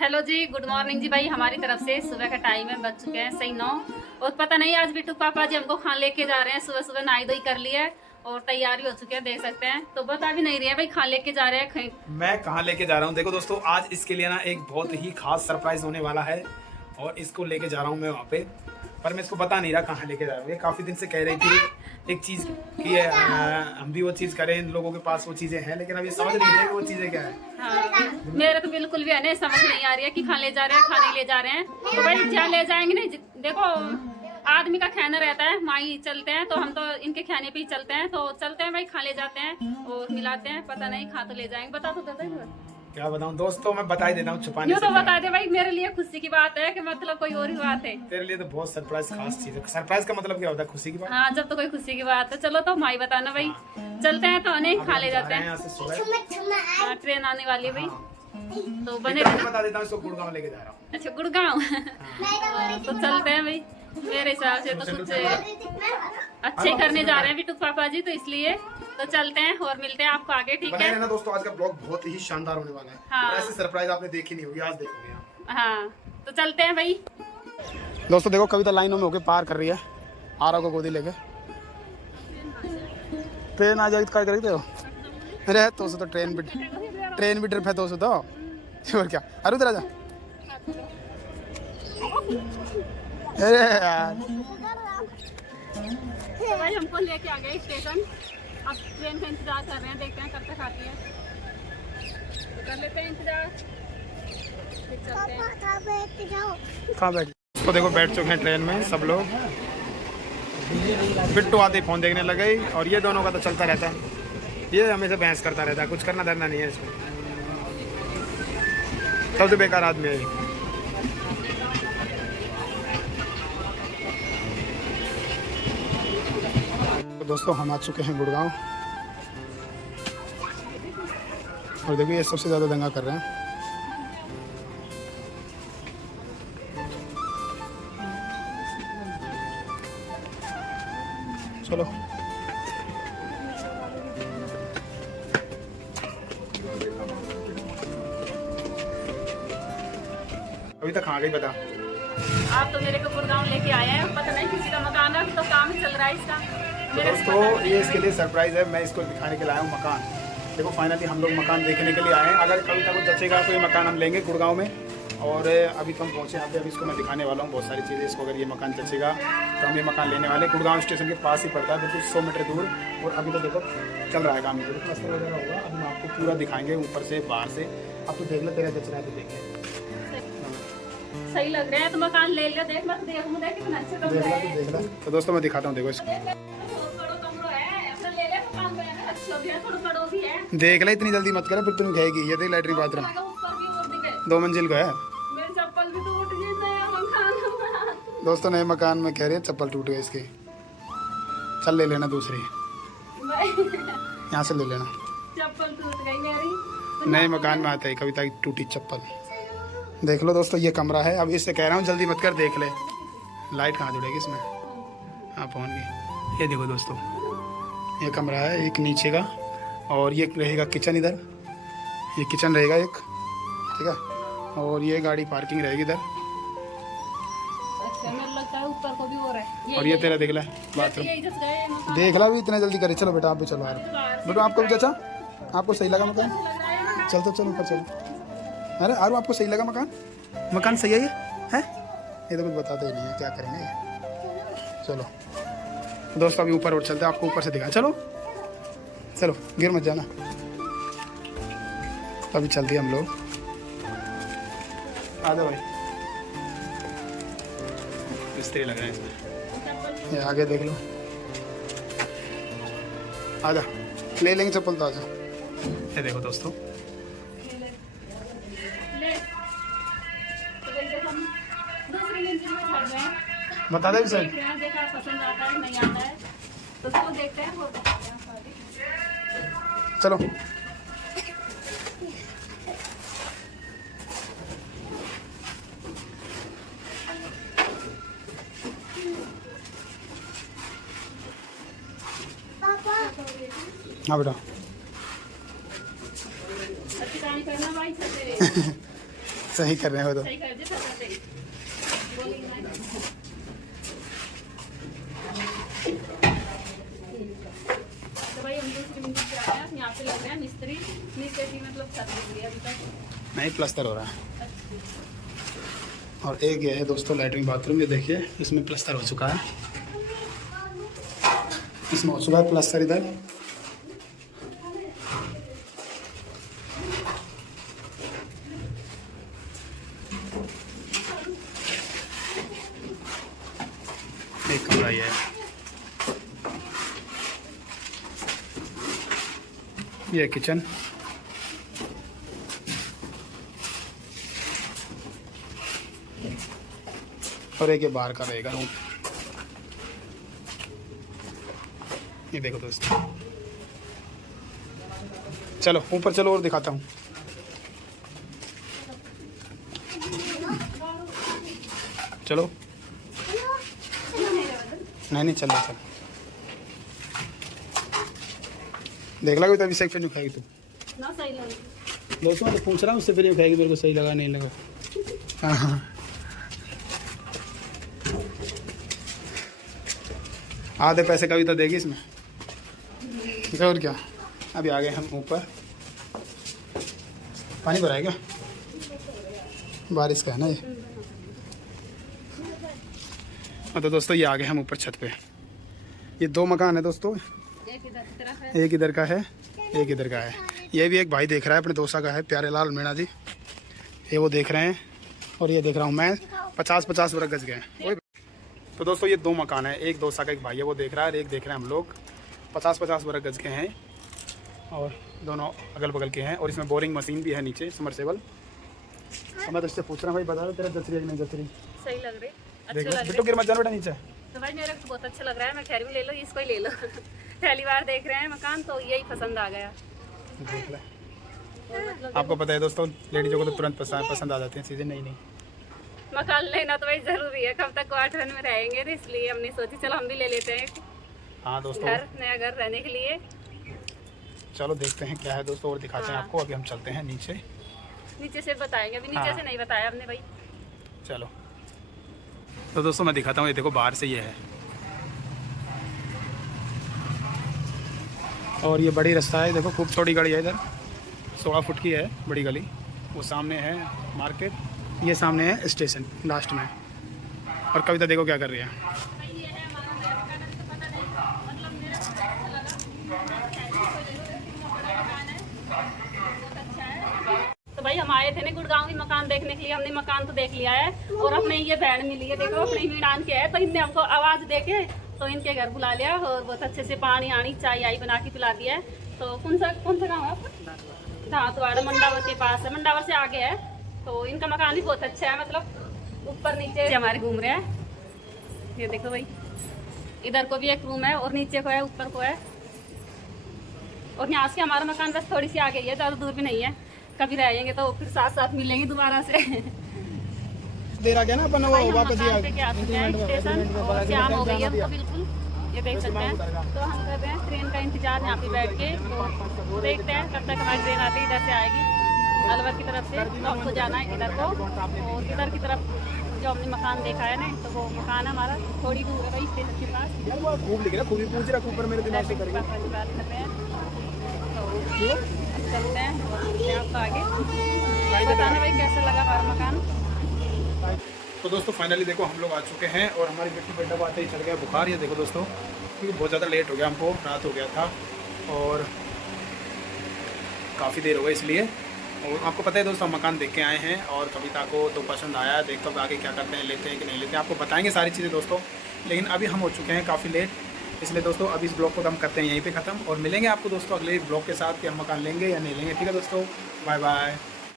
Hello जी, good morning जी भाई। हमारी तरफ से सुबह का टाइम है, बज चुके हैं 9:06 और पता नहीं आज बिट्टू पापा जी हमको खान लेके जा रहे हैं। सुबह सुबह नहाई धोई कर लिया है और तैयारी हो चुकी है, देख सकते हैं। तो बता भी नहीं रही है भाई खान लेके जा रहे हैं। मैं कहाँ लेके जा रहा हूँ, देखो दोस्तों, आज इसके लिए ना एक बहुत ही खास सरप्राइज होने वाला है और इसको लेके जा रहा हूँ मैं वहाँ पे, पर मैं इसको बता नहीं रहा कहाँ लेके जा रहा हूँ। ये काफ़ी दिन से कह रही थी एक चीज़ कि हम भी वो चीज़ करें, इन लोगों के पास वो चीज़ें हैं, लेकिन अभी समझ नहीं रहे कि वो चीज़ें क्या है। हाँ, मेरे तो बिल्कुल भी है नहीं, समझ नहीं आ रही है कि खाने ले जा रहे हैं खाने ले जा रहे हैं। तो भाई क्या ले जाएंगे नहीं, देखो आदमी का खाना रहता है, माई चलते हैं तो हम तो इनके खाने पे ही चलते हैं। तो चलते हैं भाई, खा ले जाते हैं और मिलाते हैं। पता नहीं खा तो ले जाएंगे, बता तो देते हैं। क्या बताऊं दोस्तों, मैं बता ही देता हूँ छुपाने से। तो बता दे भाई, मेरे लिए खुशी की बात है कि मतलब कोई और ही बात है। तेरे लिए तो बहुत सरप्राइज खास चीज है। सरप्राइज का मतलब क्या होता है? खुशी की बात। हाँ, जब तो कोई खुशी की बात है। चलो तो माई बताना भाई, चलते हैं तो नहीं खा ले जाते हैं। ट्रेन आने वाली है भाई, तो बने बता देता हूँ, इसको गुड़गांव लेके जा रहा हूँ। अच्छा, गुड़गांव। तो चलते हैं भाई, मेरे हिसाब से तो कुछ अच्छे करने जा रहे हैं बिट्टू पापा जी, तो इसलिए तो चलते हैं और मिलते हैं आपको आगे। ठीक है ना दोस्तों, आज का ब्लॉग बहुत ही शानदार होने वाला है। हाँ। ऐसी सरप्राइज आपने देखी नहीं होगी, आज देखोगे आप। हाँ, तो चलते हैं भाई। दोस्तों देखो, कविता लाइनों में होके पार कर रही है, आरा को गोदी लेके। ट्रेन आ जाएगी तो क्या करेंगे? अरे तो उसे तो ट्रेन भी ट्रिप है तो उसे तो और क्या। अरे उधर आजा। अरे यार, तो भाई हमको लेके आ गए स्टेशन, अब ट्रेन का इंतजार कर रहे हैं, देखते हैं कब तक आती है। तो कर लेते हैं इंतजार, फिर चलते हैं। कहाँ बैठ? तो देखो बैठ चुके हैं ट्रेन में सब लोग। बिट्टू आते ही फोन देखने लगे और ये दोनों का तो चलता रहता है, ये हमेशा बहस करता रहता है, कुछ करना धरना नहीं है इसको। सबसे बेकार आदमी है ये। तो दोस्तों हम आ चुके हैं गुड़गांव और देखिए ये सबसे ज़्यादा दंगा कर रहे हैं। चलो अभी तक कहाँ गई बता? आप तो मेरे को गुड़गांव लेके आए हैं, पता नहीं किसी का मकान है, तो काम ही चल रहा है इसका। दोस्तों ये इसके लिए सरप्राइज है, मैं इसको दिखाने के लिए आया हूँ मकान। देखो फाइनली हम लोग मकान देखने के लिए आए हैं। अगर कभी तक जचेगा तो ये मकान हम लेंगे गुड़गांव में। और अभी तो हम पहुँचे यहाँ पे, अभी इसको मैं दिखाने वाला हूँ बहुत सारी चीज़ें इसको। अगर ये मकान जचेगा तो हम ये मकान लेने वाले। गुड़गांव स्टेशन के पास ही पड़ता है, बिल्कुल 100 मीटर दूर। और अभी तो देखो चल रहा है काम, देखो प्लास्टर वगैरह होगा, अभी हम आपको पूरा दिखाएंगे ऊपर से बाहर से। अब तो देख लो, तेरा जच रहा है तो देखें, सही लग रहा है तो मकान ले लिया। देख मत देख मुझे कितना अच्छा कमरा है। देख ला। तो दोस्तों मैं दिखाता हूँ, देखो इसको देख ले, इतनी जल्दी मत करो फिर तुम कहेगी। ये देख लैट्रिन बाथरूम 2 मंजिल का है। दोस्तों नए मकान में कह रहे हैं चप्पल टूट गई इसकी। चल ले लेना दूसरी, यहाँ से ले लेना। चप्पल टूट गई मेरी। नए मकान में आता है कविता की टूटी चप्पल। देख लो दोस्तों ये कमरा है। अब इससे कह रहा हूँ जल्दी मत कर, देख ले लाइट कहाँ जुड़ेगी इसमें। हाँ पहुँच गई। ये देखो दोस्तों ये कमरा है एक नीचे का, और ये रहेगा किचन इधर, ये किचन रहेगा एक, ठीक है। और ये गाड़ी पार्किंग रहेगी इधर। अच्छा, मेरे लगता है ऊपर को भी हो रहा है। और ये तेरा देख ले बाथरूम, देख ला भी इतना जल्दी करे। चलो बेटा आप भी चलो यार। बेटा आपको भी चाचा, आपको सही लगा मकान? चल तो चलो ऊपर चलो। अरे आरू आपको सही लगा मकान? मकान सही है ये है? ये तो कुछ बताते ही नहीं है, क्या करेंगे। चलो दोस्तों अभी ऊपर और चलते हैं, आपको ऊपर से दिखाएं। चलो चलो गिर मत जाना। अभी चलते हैं हम लोग। आ जाओ भाई, मिस्त्री लग रहे हैं इसमें। ये आगे देख लो, आजा ले लेंगे चप्पल तो आजा। ये देखो दोस्तों बता दे सर, देखा पसंद आता है नहीं आता है तो उसको देखते हैं। चलो हाँ बेटा सही कर रहे हो तो। सही कर दे सब सही बोलिए ना। तो भाई हम दूसरी मंजिल पे आए हैं, यहाँ पे लग रहे हैं मिस्त्री, नीचे भी मतलब छत लग रही है अभी तक नहीं, प्लास्टर हो रहा है। और एक ये है दोस्तों लैट्रिन बाथरूम, ये देखिए इसमें प्लास्टर हो चुका है, इसमें हो चुका है प्लास्टर इधर। एक कमरा ये है, ये किचन, और एक ये बाहर का रहेगा रूम। ये देखो दोस्तों, चलो ऊपर चलो और दिखाता हूँ। चलो नहीं चल रहा, चल देख ला तभी सेक्शन नहीं खाएगी तू ना, सही लग रही दोस्तों। मैं तो पूछ रहा हूँ उससे, फिर ये खाएगी मेरे को सही लगा नहीं लगा। हाँ हाँ आधे पैसे का भी तो देगी इसमें, और क्या। अभी आ गए हम ऊपर, पानी भरा है क्या? बारिश का है ना ये। तो दोस्तों ये आ गए हम ऊपर छत पे। ये दो मकान है दोस्तों, एक इधर की तरफ है, एक इधर का है, एक इधर का है। ये भी एक भाई देख रहा है, अपने दोसा का है, प्यारे लाल मीणा जी, ये वो देख रहे हैं, और ये देख रहा हूँ मैं। 50-50 वर्ग गज गए। तो दोस्तों ये दो मकान है, एक दोसा का एक भाई है वो देख रहा है, और एक देख रहे हैं हम लोग। 50-50 वर्ग गज के हैं, और दोनों अगल बगल के हैं, और इसमें बोरिंग मशीन भी है नीचे, समरसेबल। तो मैं तो इससे पूछ रहा हूँ भाई, बता दो तेरा जच रही है कि नहीं जच रही? सही लग रही, देख अच्छा लग बिट्टू गिर मत जाना बेटा नीचे। तो भाई मेरे को बहुत अच्छा लग रहा है, मैं खैर भी ले लो, इसको ही ले लो। पहली बार देख रहे हैं मकान, तो यही पसंद आ गया। देख ले, तो मतलब आपको पता है दोस्तों लेडीजों को तो तुरंत पसंद आ जाते हैं चीज़ें। नहीं मकान लेना तो भाई जरूरी है, कब तक क्वार्टर में रहेंगे, तो इसलिए हमने सोची चलो हम भी ले लेते हैं हाँ दोस्तों, घर, नया घर रहने के लिए। चलो देखते हैं क्या है दोस्तों, और दिखाते हैं हाँ। आपको। अभी हम चलते हैं नीचे, नीचे से बताएंगे, अभी नीचे हाँ। से नहीं बताया हमने भाई। चलो तो दोस्तों मैं दिखाता हूँ, ये देखो बाहर से ये है, और ये बड़ी रास्ता है, देखो खूब चौड़ी गली है इधर, 16 फुट की है बड़ी गली। वो सामने है मार्केट, ये सामने है स्टेशन लास्ट में। और कविता देखो क्या कर रही है। तो भाई हम आए थे ना गुड़गांव में मकान देखने के लिए, हमने मकान तो देख लिया है, और अपने ये बहन मिली है, देखो अपने मीणान के है, तो इनने हमको आवाज देके तो इनके घर बुला लिया, और बहुत अच्छे से पानी आनी चाय आई बना के पिला दिया है। तो कौन सा गाँव है आपका? धातवाड़ा, मंडावर के पास है, मंडावर से आगे है। तो इनका मकान भी बहुत अच्छा है, मतलब ऊपर नीचे हमारे घूम रहे हैं। ये देखो भाई, इधर को भी एक रूम है, और नीचे को है, ऊपर को है, और यहाँ से हमारा मकान बस थोड़ी सी आगे ही है, ज़्यादा दूर भी नहीं है। कभी रहेंगे तो फिर साथ साथ मिलेंगे दोबारा से। देर आ गया ना अपन, वो वापस ही आ स्टेशन और शाम हो गई है तो बिल्कुल, ये देख सकते हैं। तो हम कर रहे हैं ट्रेन का इंतजार यहाँ पे बैठ के, तो देखते हैं कब तक हमारी ट्रेन आती है। इधर से आएगी अलवर की तरफ से, तो हमको जाना है इधर को, और इधर की तरफ जो हमने मकान देखा है ना, तो वो मकान हमारा थोड़ी दूर है भाई स्टेशन के पास। यार वो खूब लिख रहा, खूब ही पूछ रहा, ऊपर मेरे दिमाग से करेंगे। बात कर रहे हैं, तो चलते हैं आपको आगे बताना भाई कैसा लगा हमारा मकान। तो दोस्तों फाइनली देखो हम लोग आ चुके हैं, और हमारी बेटी बेटा को आते ही चढ़ गया बुखार। ये देखो दोस्तों, क्योंकि बहुत ज़्यादा लेट हो गया, हमको रात हो गया था और काफ़ी देर हो गई इसलिए। और आपको पता है दोस्तों, हम मकान देख के आए हैं, और कविता को तो पसंद आया। देखते हो आगे क्या करते हैं, लेते हैं कि नहीं लेते हैं, आपको बताएंगे सारी चीज़ें दोस्तों। लेकिन अभी हम हो चुके हैं काफ़ी लेट, इसलिए दोस्तों अभी इस ब्लॉग को हम करते हैं यहीं पे ख़त्म, और मिलेंगे आपको दोस्तों अगले ब्लॉग के साथ कि हम मकान लेंगे या नहीं लेंगे। ठीक है दोस्तों, बाय बाय।